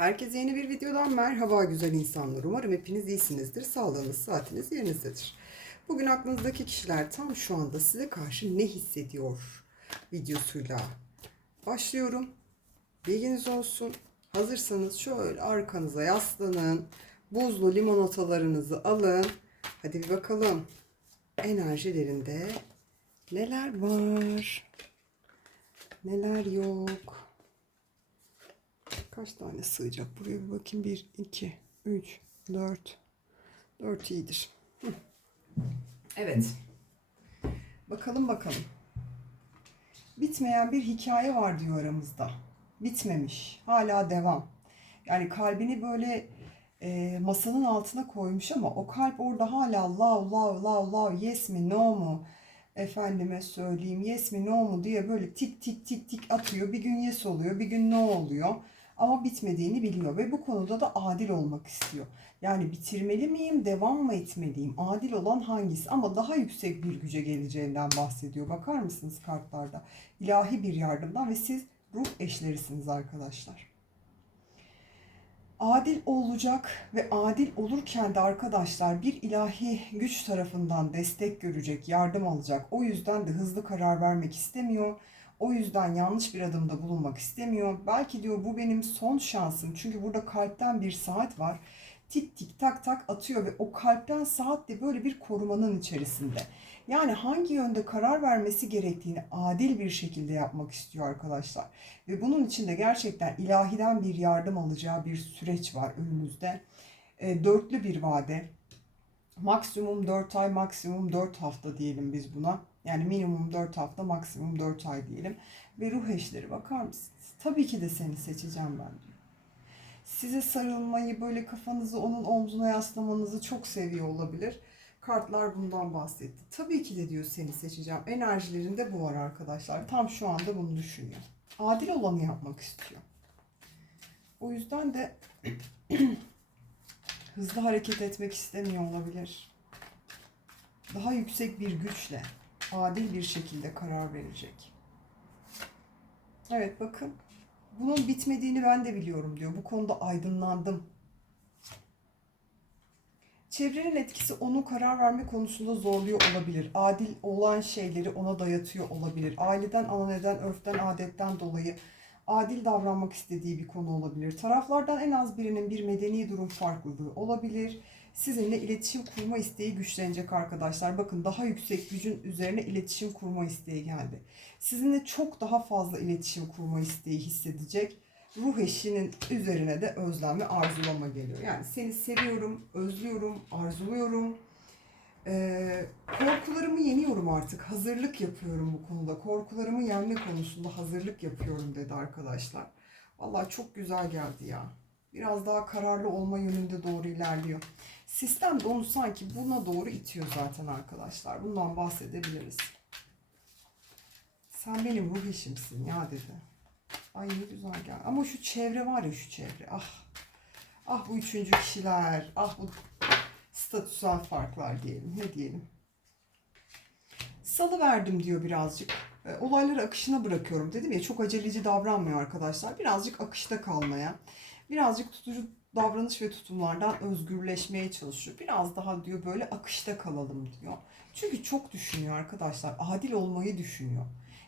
Herkese yeni bir videodan merhaba güzel insanlar. Umarım hepiniz iyisinizdir. Sağlığınız, saatiniz yerinizdedir. Bugün aklınızdaki kişiler tam şu anda size karşı ne hissediyor videosuyla başlıyorum. Bilginiz olsun. Hazırsanız şöyle arkanıza yaslanın. Buzlu limonatalarınızı alın. Hadi bir bakalım. Enerjilerinde neler var? Neler yok? Kaç tane sığacak? Buraya bir bakayım. 1, 2, 3, 4. 4 iyidir. Evet. Bakalım bakalım. Bitmeyen bir hikaye var diyor aramızda. Bitmemiş. Hala devam. Yani kalbini böyle e, masanın altına koymuş ama o kalp orada hala love love love love yes mi no mu efendime söyleyeyim yes mi no mu diye böyle tik tik tik tik atıyor. Bir gün yes oluyor bir gün no oluyor ama bitmediğini biliyor ve bu konuda da adil olmak istiyor. Yani bitirmeli miyim, devam mı etmeliyim? Adil olan hangisi? Ama daha yüksek bir güce geleceğinden bahsediyor. Bakar mısınız kartlarda? İlahi bir yardımdan ve siz ruh eşlerisiniz arkadaşlar. Adil olacak ve adil olurken de arkadaşlar bir ilahi güç tarafından destek görecek, yardım alacak. O yüzden de hızlı karar vermek istemiyor. O yüzden yanlış bir adımda bulunmak istemiyor. Belki diyor bu benim son şansım. Çünkü burada kalpten bir saat var. Tik tik tak tak atıyor ve o kalpten saat de böyle bir korumanın içerisinde. Yani hangi yönde karar vermesi gerektiğini adil bir şekilde yapmak istiyor arkadaşlar. Ve bunun için de gerçekten ilahiden bir yardım alacağı bir süreç var önümüzde. E, dörtlü bir vade. Maksimum 4 ay, maksimum 4 hafta diyelim biz buna. Yani minimum 4 hafta, maksimum 4 ay diyelim. Ve ruh eşleri bakar mısınız? Tabii ki de seni seçeceğim ben diyor. Size sarılmayı, böyle kafanızı onun omzuna yaslamanızı çok seviyor olabilir. Kartlar bundan bahsetti. Tabii ki de diyor seni seçeceğim. Enerjilerinde bu var arkadaşlar. Tam şu anda bunu düşünüyor. Adil olanı yapmak istiyor. O yüzden de hızlı hareket etmek istemiyor olabilir. Daha yüksek bir güçle adil bir şekilde karar verecek. Evet bakın. Bunun bitmediğini ben de biliyorum diyor. Bu konuda aydınlandım. Çevrenin etkisi onu karar verme konusunda zorluyor olabilir. Adil olan şeyleri ona dayatıyor olabilir. Aileden, ananeden, örften, adetten dolayı adil davranmak istediği bir konu olabilir. Taraflardan en az birinin bir medeni durum farklılığı olabilir. Sizinle iletişim kurma isteği güçlenecek arkadaşlar. Bakın daha yüksek gücün üzerine iletişim kurma isteği geldi. Sizinle çok daha fazla iletişim kurma isteği hissedecek. Ruh eşinin üzerine de özlem ve arzulama geliyor. Yani seni seviyorum, özlüyorum, arzuluyorum. Ee, korkularımı yeniyorum artık. Hazırlık yapıyorum bu konuda. Korkularımı yenme konusunda hazırlık yapıyorum dedi arkadaşlar. Vallahi çok güzel geldi ya. Biraz daha kararlı olma yönünde doğru ilerliyor. Sistem de onu sanki buna doğru itiyor zaten arkadaşlar. Bundan bahsedebiliriz. Sen benim ruh eşimsin ya dedi. Ay ne güzel gel. Ama şu çevre var ya şu çevre. Ah. Ah bu üçüncü kişiler. Ah bu statüsel farklar diyelim. Ne diyelim? Salı verdim diyor birazcık. E, Olayları akışına bırakıyorum dedim ya çok aceleci davranmıyor arkadaşlar. Birazcık akışta kalmaya, birazcık tutucu davranış ve tutumlardan özgürleşmeye çalışıyor. Biraz daha diyor böyle akışta kalalım diyor. Çünkü çok düşünüyor arkadaşlar. Adil olmayı düşünüyor.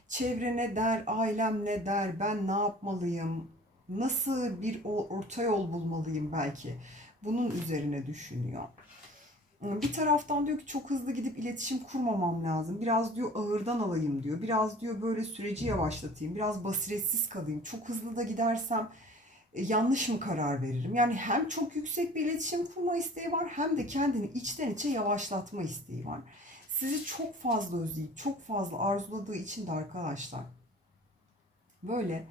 Çevre ne der, ailem ne der, ben ne yapmalıyım, nasıl bir orta yol bulmalıyım belki. Bunun üzerine düşünüyor. Bir taraftan diyor ki çok hızlı gidip iletişim kurmamam lazım. Biraz diyor ağırdan alayım diyor. Biraz diyor böyle süreci yavaşlatayım. Biraz basiretsiz kalayım. Çok hızlı da gidersem yanlış mı karar veririm? Yani hem çok yüksek bir iletişim kurma isteği var hem de kendini içten içe yavaşlatma isteği var. Sizi çok fazla özleyip çok fazla arzuladığı için de arkadaşlar böyle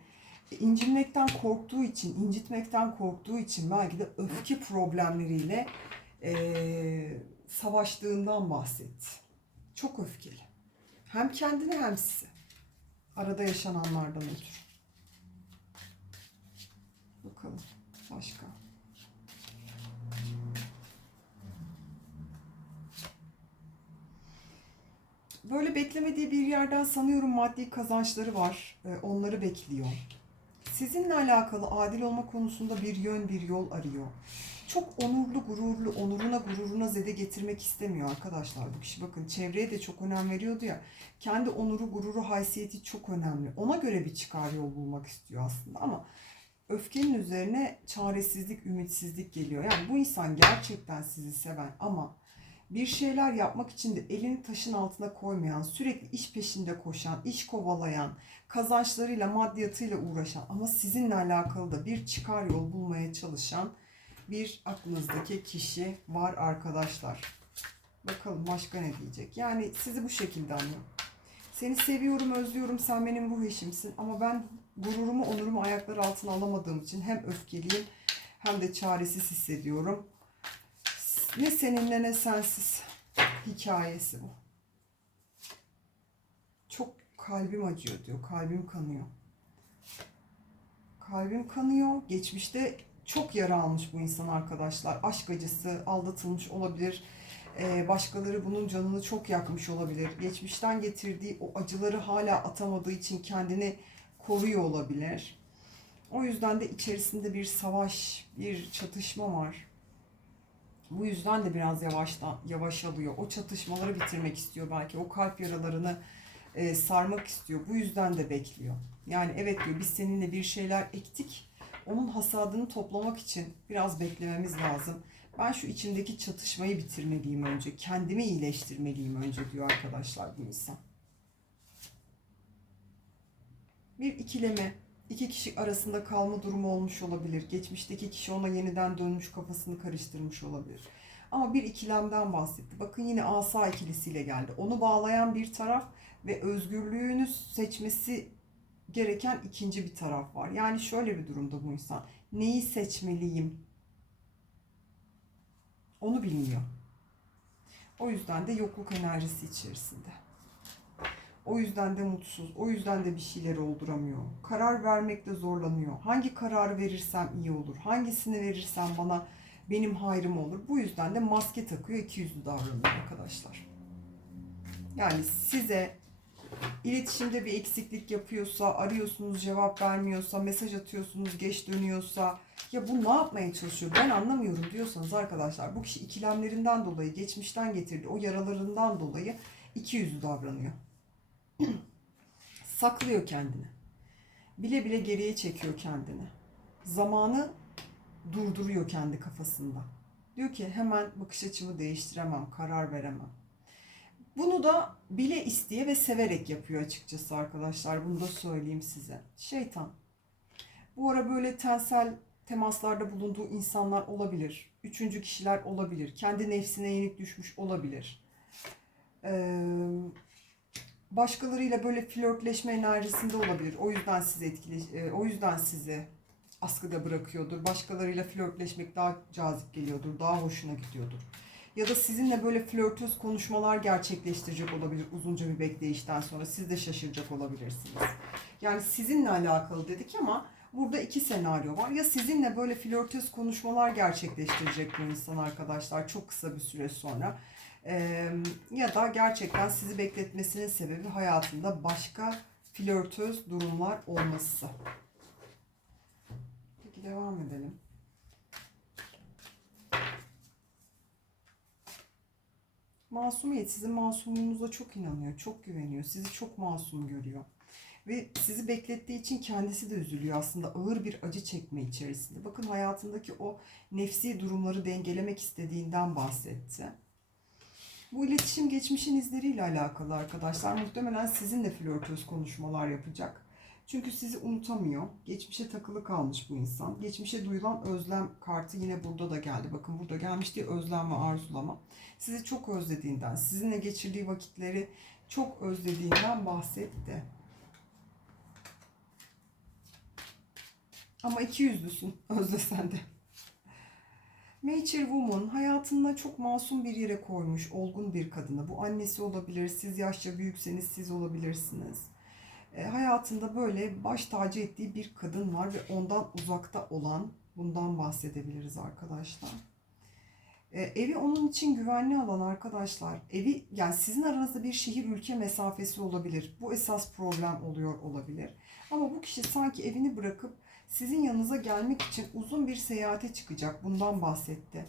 e, incinmekten korktuğu için, incitmekten korktuğu için belki de öfke problemleriyle eee, savaştığından bahsetti. Çok öfkeli. Hem kendine hem size. Arada yaşananlardan ötürü. Bakalım başka. Böyle beklemediği bir yerden sanıyorum maddi kazançları var. Ee, Onları bekliyor. sizinle alakalı adil olma konusunda bir yön, bir yol arıyor. Çok onurlu, gururlu, onuruna, gururuna zede getirmek istemiyor arkadaşlar bu kişi. Bakın çevreye de çok önem veriyordu ya. Kendi onuru, gururu, haysiyeti çok önemli. Ona göre bir çıkar yol bulmak istiyor aslında ama öfkenin üzerine çaresizlik, ümitsizlik geliyor. Yani bu insan gerçekten sizi seven ama bir şeyler yapmak için de elini taşın altına koymayan, sürekli iş peşinde koşan, iş kovalayan, kazançlarıyla, maddiyatıyla uğraşan ama sizinle alakalı da bir çıkar yol bulmaya çalışan bir aklınızdaki kişi var arkadaşlar. Bakalım başka ne diyecek. Yani sizi bu şekilde anlıyor. Seni seviyorum, özlüyorum, sen benim ruh eşimsin ama ben gururumu, onurumu ayaklar altına alamadığım için hem öfkeliyim hem de çaresiz hissediyorum. Ne seninle ne sensiz hikayesi bu. Çok kalbim acıyor diyor. Kalbim kanıyor. Kalbim kanıyor. Geçmişte çok yara almış bu insan arkadaşlar. Aşk acısı, aldatılmış olabilir. Ee, başkaları bunun canını çok yakmış olabilir. Geçmişten getirdiği o acıları hala atamadığı için kendini koruyor olabilir. O yüzden de içerisinde bir savaş, bir çatışma var. Bu yüzden de biraz yavaştan yavaş alıyor. O çatışmaları bitirmek istiyor belki. O kalp yaralarını e, sarmak istiyor. Bu yüzden de bekliyor. Yani evet diyor biz seninle bir şeyler ektik. Onun hasadını toplamak için biraz beklememiz lazım. Ben şu içimdeki çatışmayı bitirmeliyim önce. Kendimi iyileştirmeliyim önce diyor arkadaşlar bu insan. Bir ikileme, iki kişi arasında kalma durumu olmuş olabilir. Geçmişteki kişi ona yeniden dönmüş kafasını karıştırmış olabilir. Ama bir ikilemden bahsetti. Bakın yine asa ikilisiyle geldi. Onu bağlayan bir taraf ve özgürlüğünü seçmesi gereken ikinci bir taraf var. Yani şöyle bir durumda bu insan. Neyi seçmeliyim? Onu bilmiyor. O yüzden de yokluk enerjisi içerisinde. O yüzden de mutsuz. O yüzden de bir şeyleri olduramıyor. Karar vermekte zorlanıyor. Hangi kararı verirsem iyi olur? Hangisini verirsem bana benim hayrım olur? Bu yüzden de maske takıyor, ikiyüzlü davranıyor arkadaşlar. Yani size iletişimde bir eksiklik yapıyorsa, arıyorsunuz cevap vermiyorsa, mesaj atıyorsunuz geç dönüyorsa, ya bu ne yapmaya çalışıyor ben anlamıyorum diyorsanız arkadaşlar bu kişi ikilemlerinden dolayı, geçmişten getirdiği o yaralarından dolayı iki yüzlü davranıyor. Saklıyor kendini. Bile bile geriye çekiyor kendini. Zamanı durduruyor kendi kafasında. Diyor ki hemen bakış açımı değiştiremem, karar veremem. Bunu da bile isteye ve severek yapıyor açıkçası arkadaşlar. Bunu da söyleyeyim size. Şeytan. Bu ara böyle tensel temaslarda bulunduğu insanlar olabilir. Üçüncü kişiler olabilir. Kendi nefsine yenik düşmüş olabilir. Ee, başkalarıyla böyle flörtleşme enerjisinde olabilir. O yüzden sizi etkili, e, o yüzden sizi askıda bırakıyordur. Başkalarıyla flörtleşmek daha cazip geliyordur, daha hoşuna gidiyordur. Ya da sizinle böyle flörtöz konuşmalar gerçekleştirecek olabilir uzunca bir bekleyişten sonra. Siz de şaşıracak olabilirsiniz. Yani sizinle alakalı dedik ama burada iki senaryo var. Ya sizinle böyle flörtöz konuşmalar gerçekleştirecek bu insan arkadaşlar çok kısa bir süre sonra. Ee, ya da gerçekten sizi bekletmesinin sebebi hayatında başka flörtöz durumlar olması. Peki devam edelim. Masumiyet sizin masumluğunuza çok inanıyor, çok güveniyor, sizi çok masum görüyor. Ve sizi beklettiği için kendisi de üzülüyor aslında ağır bir acı çekme içerisinde. Bakın hayatındaki o nefsi durumları dengelemek istediğinden bahsetti. Bu iletişim geçmişin izleriyle alakalı arkadaşlar. Muhtemelen sizinle flörtöz konuşmalar yapacak. Çünkü sizi unutamıyor. Geçmişe takılı kalmış bu insan. Geçmişe duyulan özlem kartı yine burada da geldi. Bakın burada gelmiş diye özlem ve arzulama. Sizi çok özlediğinden, sizinle geçirdiği vakitleri çok özlediğinden bahsetti. Ama iki yüzlüsün özlesen de. Nature Woman hayatında çok masum bir yere koymuş olgun bir kadını. Bu annesi olabilir, siz yaşça büyükseniz siz olabilirsiniz. E, hayatında böyle baş tacı ettiği bir kadın var ve ondan uzakta olan bundan bahsedebiliriz arkadaşlar. E, evi onun için güvenli alan arkadaşlar. Evi yani sizin aranızda bir şehir ülke mesafesi olabilir. Bu esas problem oluyor olabilir. Ama bu kişi sanki evini bırakıp sizin yanınıza gelmek için uzun bir seyahate çıkacak. Bundan bahsetti.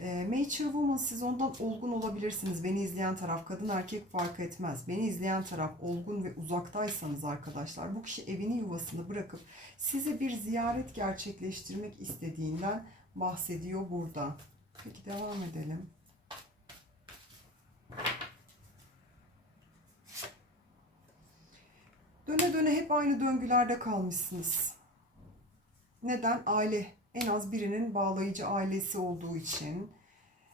E, Mature Woman siz ondan olgun olabilirsiniz. Beni izleyen taraf kadın erkek fark etmez. Beni izleyen taraf olgun ve uzaktaysanız arkadaşlar bu kişi evini yuvasını bırakıp size bir ziyaret gerçekleştirmek istediğinden bahsediyor burada. Peki devam edelim. Döne döne hep aynı döngülerde kalmışsınız. Neden? Aile. En az birinin bağlayıcı ailesi olduğu için.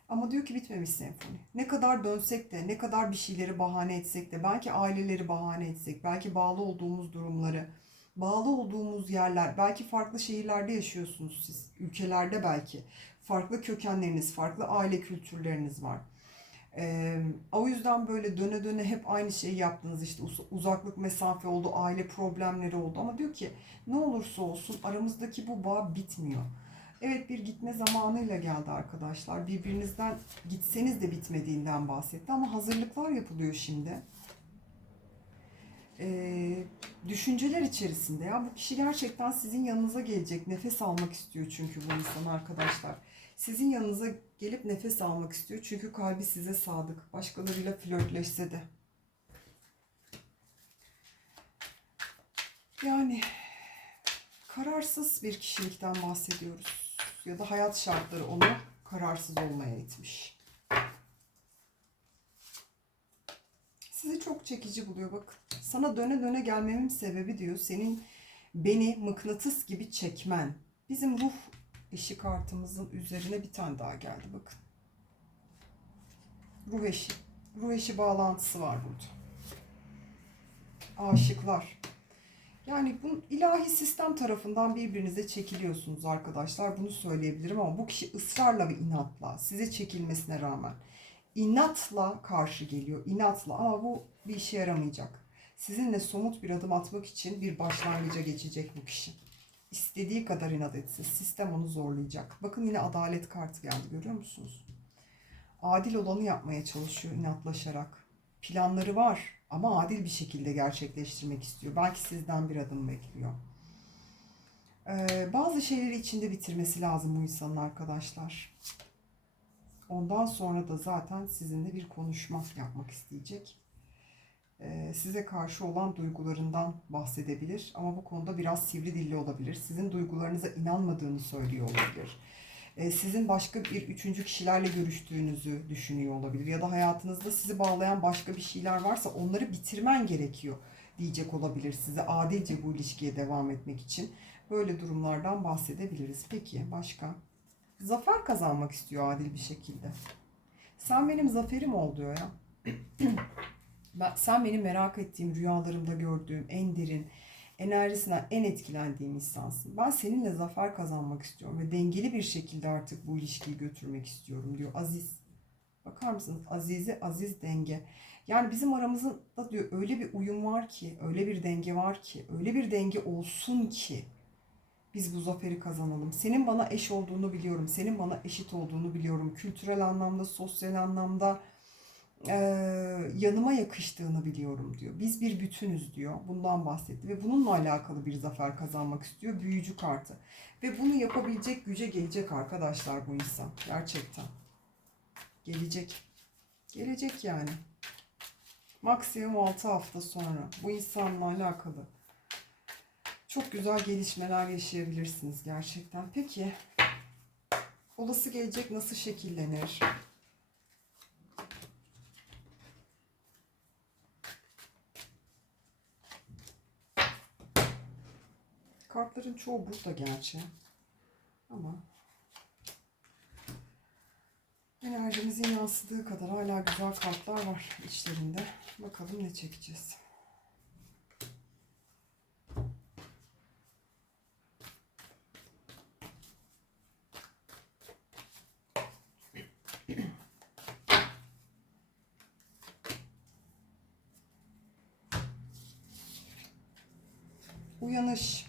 Ama diyor ki bitmemiş senfoni. Ne kadar dönsek de, ne kadar bir şeyleri bahane etsek de, belki aileleri bahane etsek, belki bağlı olduğumuz durumları, bağlı olduğumuz yerler, belki farklı şehirlerde yaşıyorsunuz siz, ülkelerde belki. Farklı kökenleriniz, farklı aile kültürleriniz var. O yüzden böyle döne döne hep aynı şeyi yaptınız işte Uz- uzaklık mesafe oldu, aile problemleri oldu ama diyor ki ne olursa olsun aramızdaki bu bağ bitmiyor. Evet bir gitme zamanıyla geldi arkadaşlar. Birbirinizden gitseniz de bitmediğinden bahsetti ama hazırlıklar yapılıyor şimdi. Ee, düşünceler içerisinde ya bu kişi gerçekten sizin yanınıza gelecek. Nefes almak istiyor çünkü bu insan arkadaşlar. Sizin yanınıza gelip nefes almak istiyor. Çünkü kalbi size sadık. Başkalarıyla flörtleşse de. Yani kararsız bir kişilikten bahsediyoruz. Ya da hayat şartları onu kararsız olmaya itmiş. Sizi çok çekici buluyor bak. Sana döne döne gelmemin sebebi diyor senin beni mıknatıs gibi çekmen. Bizim ruh eşi kartımızın üzerine bir tane daha geldi bakın. Ruh eşi. Ruh eşi bağlantısı var burada. Aşıklar. Yani bu ilahi sistem tarafından birbirinize çekiliyorsunuz arkadaşlar. Bunu söyleyebilirim ama bu kişi ısrarla ve inatla size çekilmesine rağmen inatla karşı geliyor. İnatla ama bu bir işe yaramayacak. Sizinle somut bir adım atmak için bir başlangıca geçecek bu kişi. İstediği kadar inat etsin. Sistem onu zorlayacak. Bakın yine adalet kartı geldi görüyor musunuz? Adil olanı yapmaya çalışıyor inatlaşarak. Planları var ama adil bir şekilde gerçekleştirmek istiyor. Belki sizden bir adım bekliyor. Ee, bazı şeyleri içinde bitirmesi lazım bu insanın arkadaşlar. Ondan sonra da zaten sizinle bir konuşma yapmak isteyecek. Ee, size karşı olan duygularından bahsedebilir ama bu konuda biraz sivri dilli olabilir. Sizin duygularınıza inanmadığını söylüyor olabilir. Ee, sizin başka bir üçüncü kişilerle görüştüğünüzü düşünüyor olabilir. Ya da hayatınızda sizi bağlayan başka bir şeyler varsa onları bitirmen gerekiyor diyecek olabilir size adilce bu ilişkiye devam etmek için. Böyle durumlardan bahsedebiliriz. Peki başka? Zafer kazanmak istiyor adil bir şekilde. Sen benim zaferim ol diyor ya. Ben, sen benim merak ettiğim, rüyalarımda gördüğüm en derin, enerjisinden en etkilendiğim insansın. Ben seninle zafer kazanmak istiyorum ve dengeli bir şekilde artık bu ilişkiyi götürmek istiyorum diyor Aziz. Bakar mısınız? Azize, aziz denge. Yani bizim aramızda diyor öyle bir uyum var ki, öyle bir denge var ki, öyle bir denge olsun ki biz bu zaferi kazanalım. Senin bana eş olduğunu biliyorum. Senin bana eşit olduğunu biliyorum. Kültürel anlamda, sosyal anlamda e, yanıma yakıştığını biliyorum diyor. Biz bir bütünüz diyor. Bundan bahsetti ve bununla alakalı bir zafer kazanmak istiyor. Büyücü kartı. Ve bunu yapabilecek güce gelecek arkadaşlar bu insan. Gerçekten. Gelecek. Gelecek yani. Maksimum 6 hafta sonra bu insanla alakalı çok güzel gelişmeler yaşayabilirsiniz gerçekten. Peki olası gelecek nasıl şekillenir? Kartların çoğu burada gerçi. Ama enerjimizin yansıdığı kadar hala güzel kartlar var içlerinde. Bakalım ne çekeceğiz. Uyanış,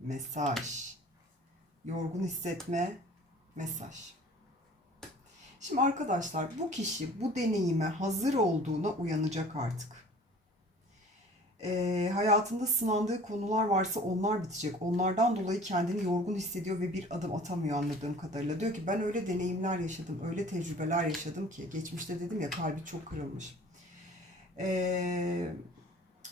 mesaj, yorgun hissetme, mesaj. Şimdi arkadaşlar bu kişi bu deneyime hazır olduğuna uyanacak artık. Ee, hayatında sınandığı konular varsa onlar bitecek. Onlardan dolayı kendini yorgun hissediyor ve bir adım atamıyor anladığım kadarıyla. Diyor ki ben öyle deneyimler yaşadım, öyle tecrübeler yaşadım ki. Geçmişte dedim ya kalbi çok kırılmış. Ee,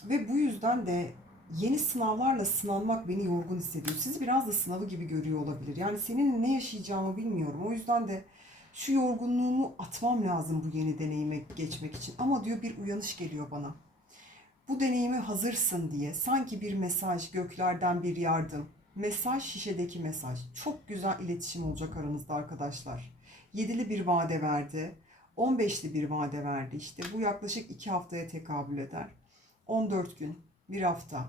ve bu yüzden de yeni sınavlarla sınanmak beni yorgun hissediyor. Sizi biraz da sınavı gibi görüyor olabilir. Yani senin ne yaşayacağımı bilmiyorum. O yüzden de şu yorgunluğumu atmam lazım bu yeni deneyime geçmek için. Ama diyor bir uyanış geliyor bana. Bu deneyime hazırsın diye sanki bir mesaj, göklerden bir yardım. Mesaj şişedeki mesaj. Çok güzel iletişim olacak aranızda arkadaşlar. Yedili bir vade verdi. 15'li bir vade verdi işte. Bu yaklaşık 2 haftaya tekabül eder. 14 gün, bir hafta.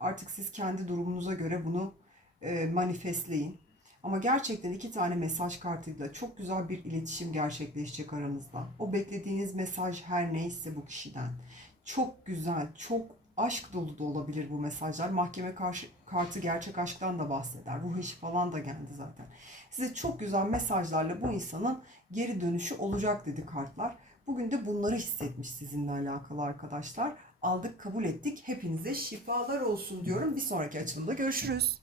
Artık siz kendi durumunuza göre bunu e, manifestleyin. Ama gerçekten iki tane mesaj kartıyla çok güzel bir iletişim gerçekleşecek aranızda. O beklediğiniz mesaj her neyse bu kişiden. Çok güzel, çok aşk dolu da olabilir bu mesajlar. Mahkeme karşı, kartı gerçek aşktan da bahseder. Ruh işi falan da geldi zaten. Size çok güzel mesajlarla bu insanın geri dönüşü olacak dedi kartlar. Bugün de bunları hissetmiş sizinle alakalı arkadaşlar. Aldık, kabul ettik. Hepinize şifalar olsun diyorum. Bir sonraki açılımda görüşürüz.